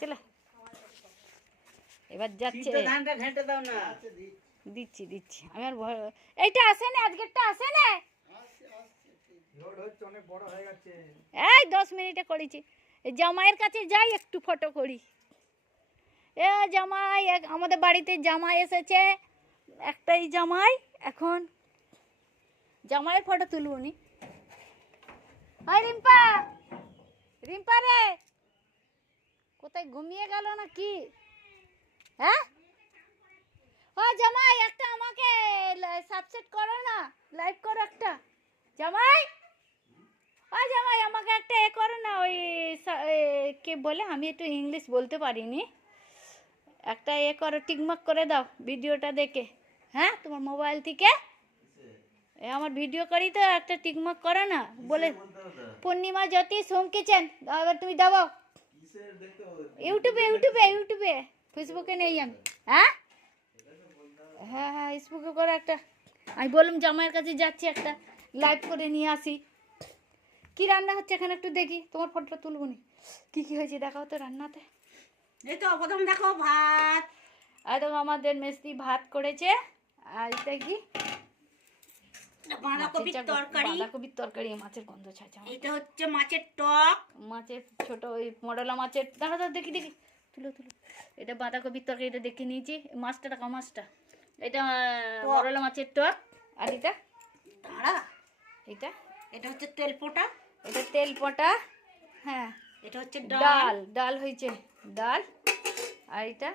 চলে এবার যাচ্ছে। ধানটা ঘেঁটে দাও না। দিচ্ছি দিচ্ছি আমি আর এইটা আসে না, আজকেরটা আসে না। অনেক বড় হয়ে গেছে। এই 10 মিনিটে করেছি। জামাইয়ের কাছে যাই একটু ফটো করি। জামাই আমাদের বাড়িতে জামাই এসেছে, একটাই জামাই। এখন জামাইয়ের ফটো তুলব নি। হাই রিম্পা, রিম্পা রে কোথায় ঘুমিয়ে গেল না কি? হ্যাঁ ও জামাই একটা আমাকে সাবস্ক্রাইব করো না, লাইক করো একটা। জামাই ও জামাই আমাকে একটা করো না, ওই কে বলে, আমি একটু ইংলিশ বলতে পারিনি, একটা করো, টিকমাক করে দাও ভিডিওটা দেখে। হ্যাঁ তোমার মোবাইল থেকে আমার ভিডিও করি তো, একটা টিকমাক করো না। বলে পূর্ণিমা জ্যোতি সোম কিচেন, এবার তুমি দাও। ইউটিউবে ইউটিউবে ইউটিউবে, ফেসবুকে নেই আমি। হ্যাঁ হ্যাঁ হ্যাঁ ফেসবুকে করে একটা। আমি বললাম জামাইয়ের কাছে যাচ্ছি, একটা লাইভ করে নিয়ে আসি। কি রান্না হচ্ছে এখানে একটু দেখি, তোমার ফটোটা তুলবো নি। কী কী হয়েছে দেখাও তো রান্নাতে। এই তো প্রথম দেখো ভাত। একদম আমাদের মেসি ভাত করেছে। আর এটা কি? বাঁধাকপির তরকারি। বাঁধাকপির তরকারি, মাছের গন্ধ ছাড়ছে। এটা হচ্ছে মাছের টক। মাছের ছোট ওই মডলা মাছের, দাঁড়া দাঁড়া দেখি দেখি, তুলো তুলো। এটা বাঁধাকপির তরকারি, এটা দেখে নিয়েছি। মাছটা টাকা মাছটা, এটা মডলা মাছের টক। আর এটা দাঁড়া, এটা এটা হচ্ছে তেল পোটা। এটা তেল পটা। হ্যাঁ এটা হচ্ছে ডাল, ডাল হয়েছে ডাল। আর এটা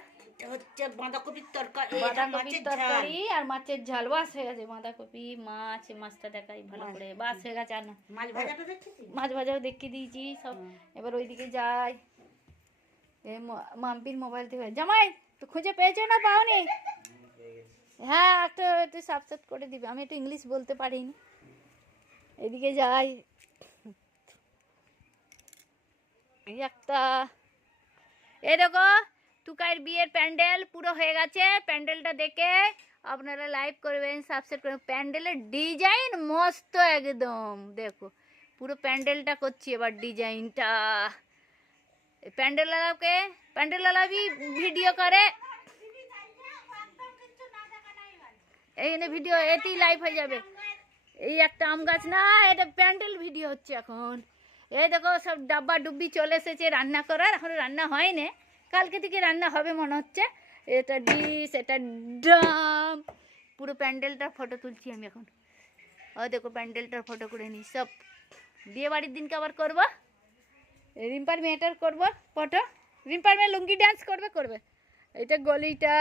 হচ্ছে বাঁধাকপির তরকারি। বাঁধাকপির তরকারি আর মাছের ঝাল। বাস হয়ে গেছে। বাঁধাকপি মাছ, মাছটা দেখাই ভালো করে, বাস হয়ে গেছে। আর না মাছ ভাজাটা দেখেছি, মাছ ভাজাও দেখিয়ে দিয়েছি সব। এবার ওইদিকে যাই। মাম্পির মোবাইল থেকে। জামাই তো খুঁজে পেয়েছো না পাওনি? হ্যাঁ একটা একটু সাবস্ক্রাইব করে দিবে, আমি একটু ইংলিশ বলতে পারিনি। এদিকে যাই। এই একটা, এই দেখো টুকাইয়ের বিয়ের প্যান্ডেল পুরো হয়ে গেছে। প্যান্ডেলটা দেখে আপনারা লাইক করবেন, সাবস্ক্রাইব করবেন। প্যান্ডেলের ডিজাইন মস্ত একদম, দেখো পুরো প্যান্ডেলটা করছি এবার ডিজাইনটা। প্যান্ডেলওয়ালাকে, প্যান্ডেলওয়ালা ভিডিও করে, এইখানে ভিডিও এতেই লাইভ হয়ে যাবে। এই একটা আম গাছ না, এটা প্যান্ডেল ভিডিও হচ্ছে এখন। এই দেখো সব ডাব্বা ডুব্বি চলে এসেছে রান্না করার, এখন রান্না হয়নি, কালকে থেকে রান্না হবে মনে হচ্ছে। এটা ডিশ, এটা ড্রাম, পুরো প্যান্ডেলটার ফটো তুলছি আমি এখন। ও দেখো প্যান্ডেলটার ফটো করে নিই সব। বিয়ে বাড়ির দিনকে আবার করবো, রিম্পার মেয়েটার করবো ফটো। রিম্পার মেয়ে লুঙ্গি ডান্স করবে করবে। এটা গলিটা,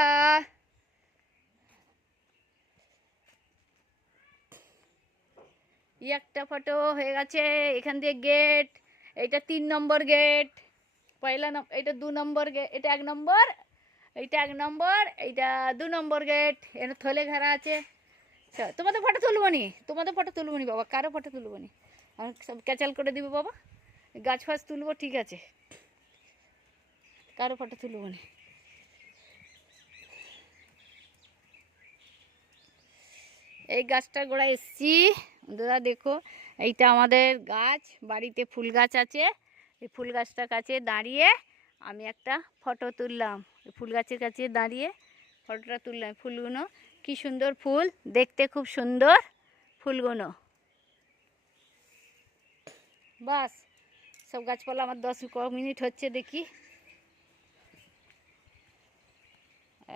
একটা ফটো হয়ে গেছে। এখান দিয়ে গেট, এটা 3 নম্বর গেট, পয়লা এটা 2 নম্বর গেট, এটা 1 নম্বর, এইটা 1 নম্বর, এইটা 2 নম্বর গেট। এটা থলে ঘেরা আছে। তোমাদের ফটো তুলবো নি, তোমাদের ফটো তুলবো নি বাবা, কারো ফটো তুলবো নি, আমি সব ক্যাচাল করে দিব বাবা। গাছ ফাছ তুলবো ঠিক আছে, কারো ফটো তুলবো নি। এই গাছটার গোড়ায় এসছি দাদা, দেখো এইটা আমাদের গাছ, বাড়িতে ফুল গাছ আছে। এই ফুল গাছটার কাছে দাঁড়িয়ে আমি একটা ফটো তুললাম। ফুল গাছের কাছে দাঁড়িয়ে ফটোটা তুললাম। ফুলগুলো কি সুন্দর ফুল, দেখতে খুব সুন্দর ফুলগুলো। বাস সব গাছপালা আমার 10 মিনিট হচ্ছে, দেখি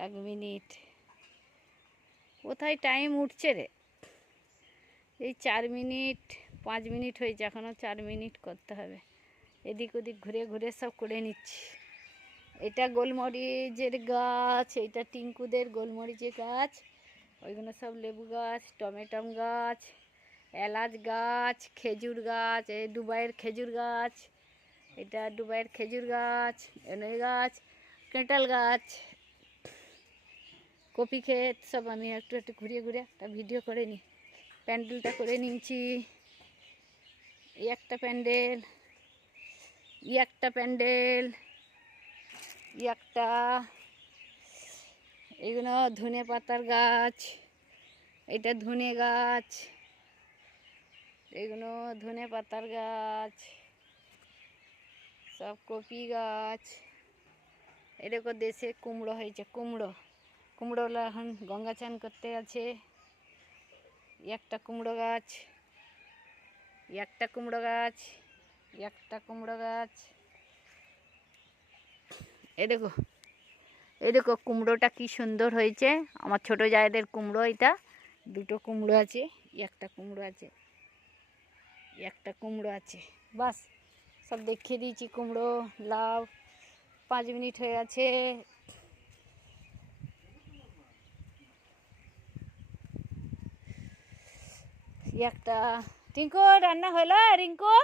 1 মিনিট, কোথায় টাইম উঠছে রে। এই 4 মিনিট 5 মিনিট হয়েছে, এখনও 4 মিনিট করতে হবে। এদিক ওদিক ঘুরে ঘুরে সব করে নিচ্ছি। এটা গোলমরিচের গাছ, এটা টিঙ্কুদের গোলমরিচের গাছ, ওইগুলো সব লেবু গাছ, টমেটম গাছ, এলাচ গাছ, খেজুর গাছ, এই দুবাইয়ের খেজুর গাছ, এটা দুবাইয়ের খেজুর গাছ, এনে গাছ, কেঁটাল গাছ, কপি ক্ষেত সব। আমি একটু একটু ঘুরিয়ে ঘুরে একটা ভিডিও করে নিই। প্যান্ডেলটা করে নিয়েছি। এই একটা প্যান্ডেল, একটা প্যান্ডেল, একটা, এগুলো ধনে পাতার গাছ, এটা ধনে গাছ, এগুলো ধনে পাতার গাছ, সব কপি গাছ, এরকম দেশে কুমড়ো হয়েছে, কুমড়োগুলো এখন গঙ্গা চান করতে আছে। একটা কুমড়ো গাছ, একটা কুমড়ো গাছ, একটা কুমড়ো গাছ। এই দেখো কুমড়োটা কি সুন্দর হয়েছে। আমার ছোট জায়েদের কুমড়ো এটা। দুটো কুমড়ো আছে, একটা কুমড়ো আছে, একটা কুমড়ো আছে। বাস সব দেখিয়ে দিয়েছি কুমড়ো লাউ। 5 মিনিট হয়ে গেছে। একটা রিঙ্কু রান্না হলো? রিঙ্কু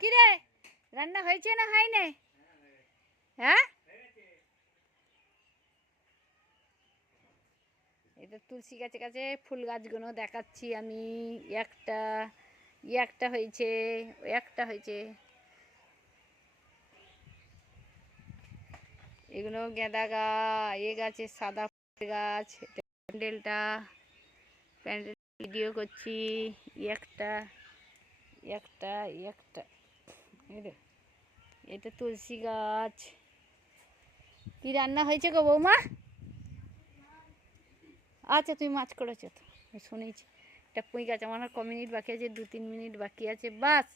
কি রে, রান্না হয়েছে না হয়নি? হ্যাঁ, এটা তুলসী গাছের কাছে ফুল গাছগুলো দেখাচ্ছি আমি। একটা একটা হয়েছে, একটা হয়েছে। এগুলো গাঁদা গাছ, এ গাছে সাদা ফুলের গাছ। প্যান্ডেলটা ভিডিও করছি। একটা একটা একটা এটা তুলসী গাছ। কি রান্না হয়েছে গো বৌমা? আচ্ছা তুমি মাছ করেছো তো, আমি শুনেছি। একটা পুঁই গাছ, আমার আর ক মিনিট বাকি আছে? 2-3 মিনিট বাকি আছে বাস।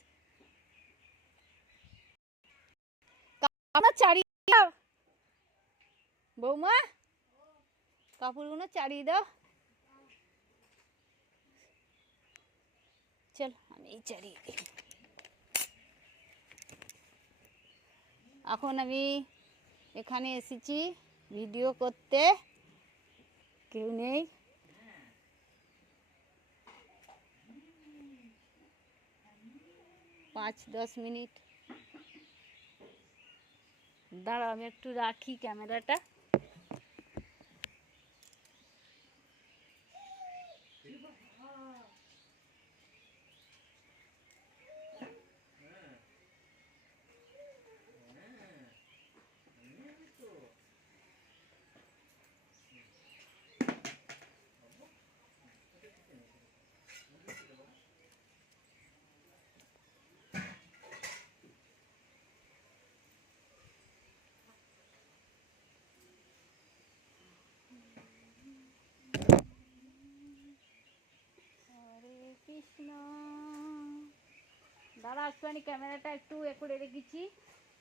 আমার চারিয়ে দাও বৌমা, কাপড়গুলো চারিয়ে দাও। চল আমি চারিয়ে দিই। এখন আমি এখানে এসেছি ভিডিও করতে, কেউ নেই। পাঁচ 10 মিনিট দাঁড়াও, আমি একটু রাখি ক্যামেরাটা। হরে কৃষ্ণ। দাঁড়া একটুখানি ক্যামেরাটা একটু করে রেখেছি।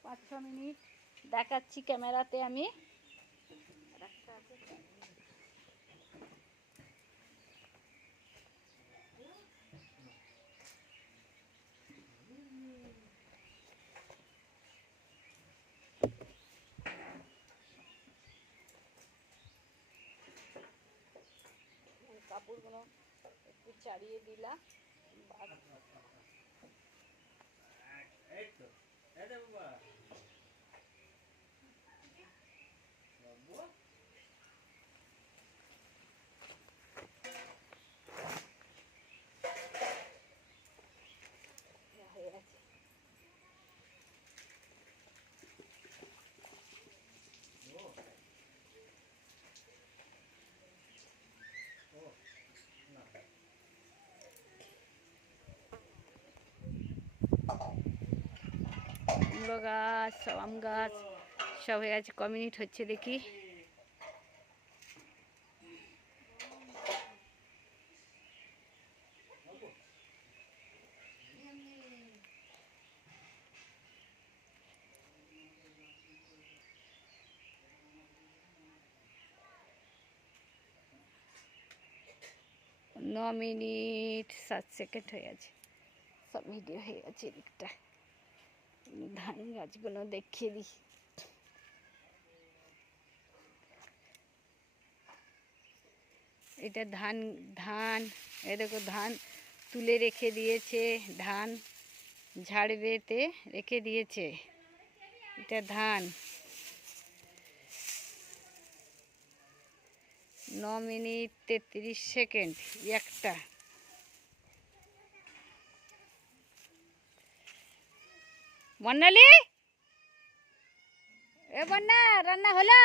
5-6 মিনিট দেখাচ্ছি ক্যামেরাতে আমি। কাপড়গুলো একটু চাড়িয়ে দিলাম। হয়ে গেছে। কুমড়ো গাছ, সব আম গাছ সব হয়ে গেছে। ক মিনিট হচ্ছে দেখি। ন মিনিট 7 সেকেন্ড হয়ে গেছে। সব ভিডিও হয়ে গেছে। এদিকটা ধান গাছগুলো দেখিয়ে দিই। এটা ধান ধান এ দেখো ধান তুলে রেখে দিয়েছে, ধান ঝাড়বেতে রেখে দিয়েছে। এটা ধান। 9 মিনিট 33 সেকেন্ড একটা। বর্ণালী, এ বন্যা রান্না হলো?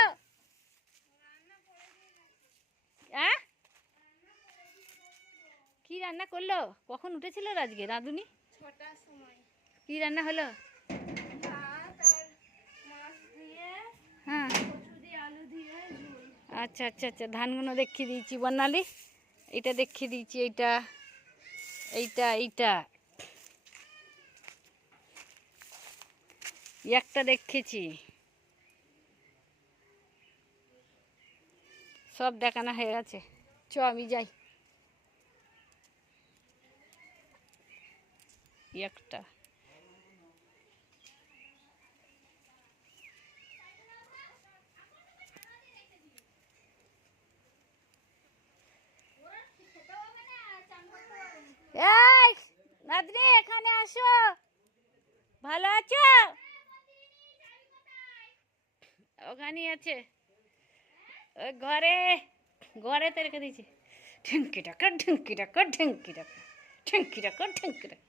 কি রান্না করলো? কখন উঠেছিল আজকে রাঁধুনি? 6টার সময়। কি রান্না হলো? ভাত আর মাছ দিয়ে হ্যাঁ, কচু আচ্ছা আচ্ছা আচ্ছা, ধানগুলো দেখিয়ে দিয়েছি বর্ণালী, এটা দেখিয়ে দিয়েছি, এইটা এইটা এইটা একটা দেখেছি, সব দেখানো হয়ে গেছে। চ আমি যাই। একটা এই নাতনি এখানে আসো, ভালো আছো? ওখানে আছে, ওই ঘরে, ঘরেতে রেখে দিয়েছি। ঢেঙ্কি টাকা ঢেঙ্কি টাকা ঢেঙ্কি টাকা ঢেঙ্কি টাকা ঢেঙ্কি টাকা।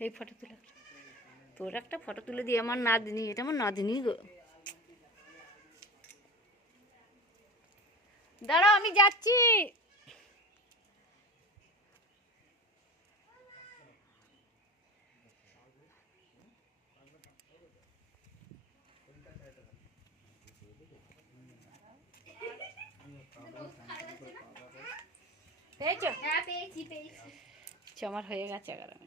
এই ফটো তুলে, তোর একটা ফটো তুলে দিই, আমার নাতনি, এটা আমার নাতনি গো। দাঁড়াও আমি যাচ্ছি। পেয়েছো? হ্যাঁ পেয়েছি পেয়েছি। আমার হয়ে গেছে 11 মিনিট।